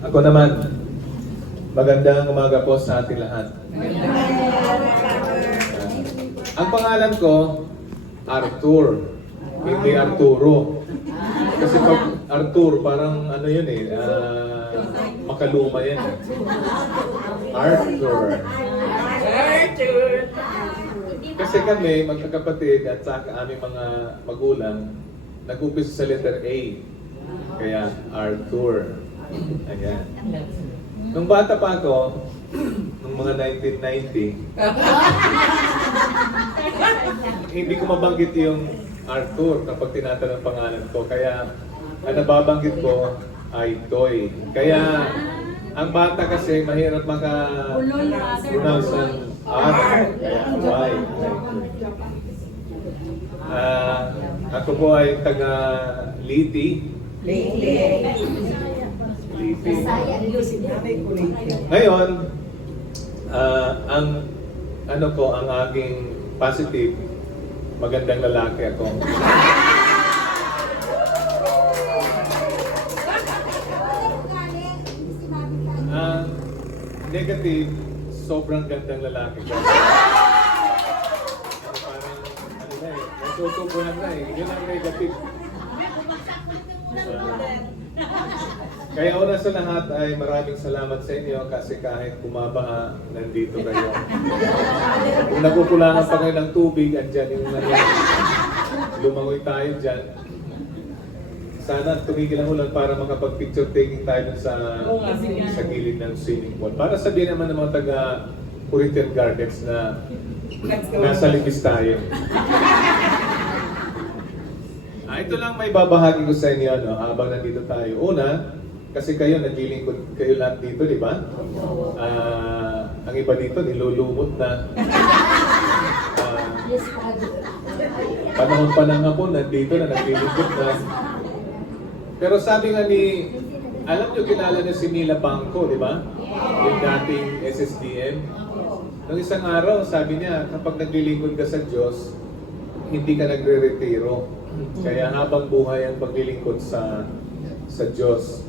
Ako naman, magandang umaga po sa ating lahat. Ang pangalan ko, Arthur, hindi Arturo. Kasi pag Arthur, parang ano yun eh, makaluma yan. Arthur. Kasi kami, magkakapatid at saka aming mga magulang, nag-umpisa sa letter A. Kaya Arthur. Ayan. Nung bata pa ako, nung mga 1990, hindi ko mabanggit yung Arthur kapag tinatanong pangalan ko. Kaya ang nababanggit ko ay Toy. Kaya ang bata kasi mahirap maka-pronounce ng R. Kaya Y. Ako po ay taga Liti. Ngayon, ang ano ko, ang aking positive, magandang lalaki ako. Ang negative, sobrang gandang lalaki ko. Parang, ano na eh, nagtutubuhan na eh. Yun ang negative. Kaya una sa lahat ay maraming salamat sa inyo kasi kahit bumabaha, nandito kayo. Kung nakukulangan pa kayo ng tubig, andyan yung lumangoy tayo dyan. Sana tumigil ang ulan para makapag-picture taking tayo sa gilid ng swimming pool. Para sabihin naman ng mga taga Corinthian Gardens na nasa libis tayo. Ito lang may babahagi ko sa inyo habang nandito tayo. Una, kasi kayo naglilingkod kayo lahat dito, di ba? Ang iba dito nilulumot na. Panahon pa ng hapon, nandito na naglilingkod na. Pero sabi nga ni, alam nyo, kilala niyo si Mila Bangko, di ba? Yung dating SSDM. Nung isang araw, sabi niya, kapag naglilingkod ka sa Diyos, hindi ka nagre-retiro. Kaya habang buhay ang paglilingkod sa Diyos.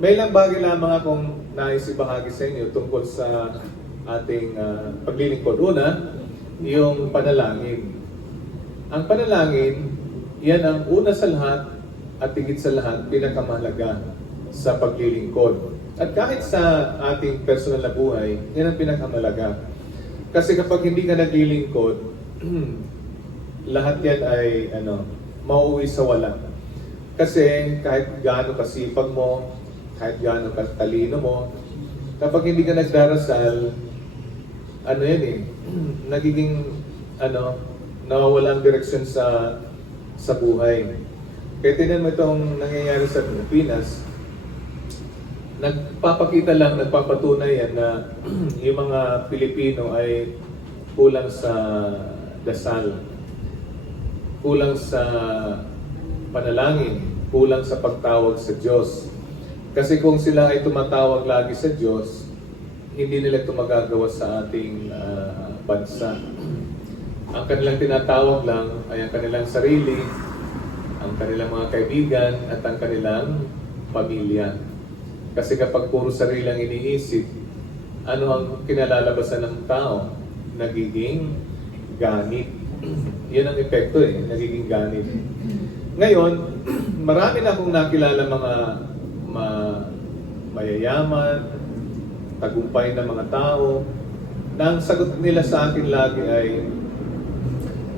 May ilang bagay lamang akong nais ibahagi sa inyo tungkol sa ating paglilingkod. Una, yung panalangin. Ang panalangin, yan ang una sa lahat at higit sa lahat pinakamahalaga sa paglilingkod. At kahit sa ating personal na buhay, yan ang pinakamahalaga. Kasi kapag hindi ka naglilingkod, lahat yan ay mauuwi sa wala. Kasi kahit gaano kasipag mo, kahit gaano katalino mo, kapag hindi ka nagdarasal, ano yan eh, nagiging nawawala ang direksyon sa buhay. Kaya tinan mo itong nangyayari sa Pilipinas, nagpapatunay yan na yung mga Pilipino ay kulang sa dasal, kulang sa panalangin, kulang sa pagtawag sa Diyos. Kasi kung sila ay tumatawag lagi sa Diyos, hindi nila ito magagawa sa ating bansa. Ang kanilang tinatawag lang ay ang kanilang sarili, ang kanilang mga kaibigan, at ang kanilang pamilya. Kasi kapag puro sarili ang iniisip, ano ang kinalalabasan ng tao? Nagiging ganit. Yun ang epekto eh, nagiging ganit. Ngayon, marami na akong nakilala mga mayayaman, tagumpay na mga tao, na ang sagot nila sa akin lagi ay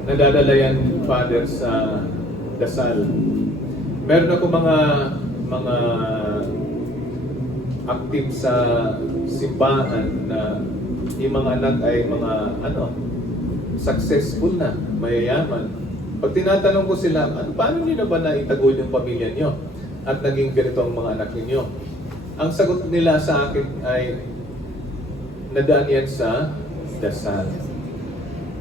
nadadala yan, Father, sa dasal. Meron ako mga active sa simbahan na yung mga anak ay mga successful na, mayayaman. Pag tinatanong ko sila, paano niyo na ba naitagol yung pamilya niyo at naging ganito ang mga anak niyo? Ang sagot nila sa akin ay nadaan yan sa dasal.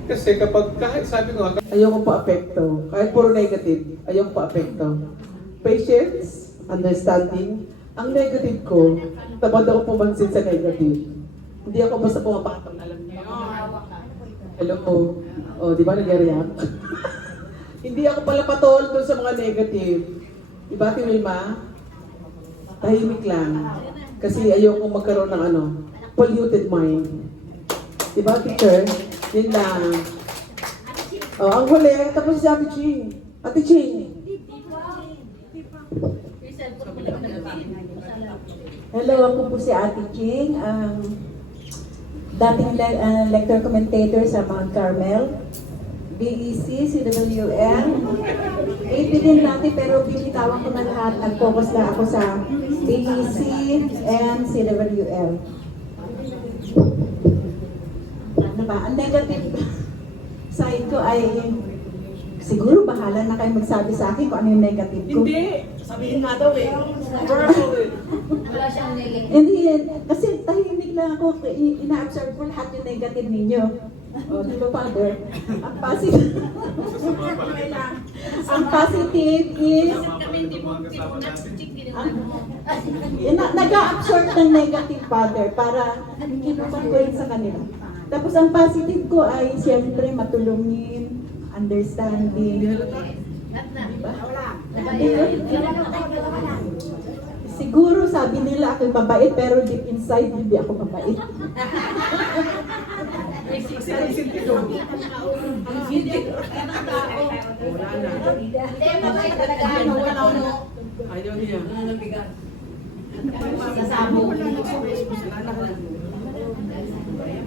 Kasi kahit sabi ko, ayoko pa-apekto. Kahit puro negative, ayoko pa-apekto. Patience, understanding. Ang negative ko, tamad ako pumansin sa negative. Hindi ako basta pumapatang, alam niyo. Hello po. O, di ba nag-react? Hindi ako pala patol doon sa mga negative. Diba, Ate Wilma? Tahimik lang. Kasi ayoko magkaroon ng polluted mind. Diba, teacher? Yun lang. Ang huli, tapos si Ate Ching. Ate Ching. Hello, ako po si Ate Ching, dating lecture commentator sa Mount Carmel, BEC, CWN. AP din natin pero binitawan ko na lahat. Nag-focus na ako sa BEC and CWL. Ano ba? Ang negative side ko ay siguro bahala na kayo magsabi sa akin kung ano yung negative ko. Hindi. Sabihin nga daw eh. Hindi yan. Kasi tahimik lang ako. Ina-absorb ko lahat yung negative ninyo. O, di ba, Father? Ang positive. Ang positive is nag-a-absorb ng negative, Father, para kinupan ko rin sa kanila. Tapos ang positive ko ay siyempre matulungin, understanding. Siguro sabi nila ako'y mabait pero deep inside hindi ako mabait. Ayaw niya.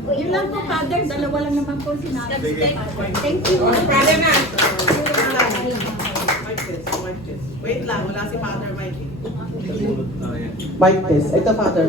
Yun lang po, Father. Dalawa lang naman po sinabi. Thank you. Brother na. Wait lang, wala si Father Mike. Mic test. Ito, Father.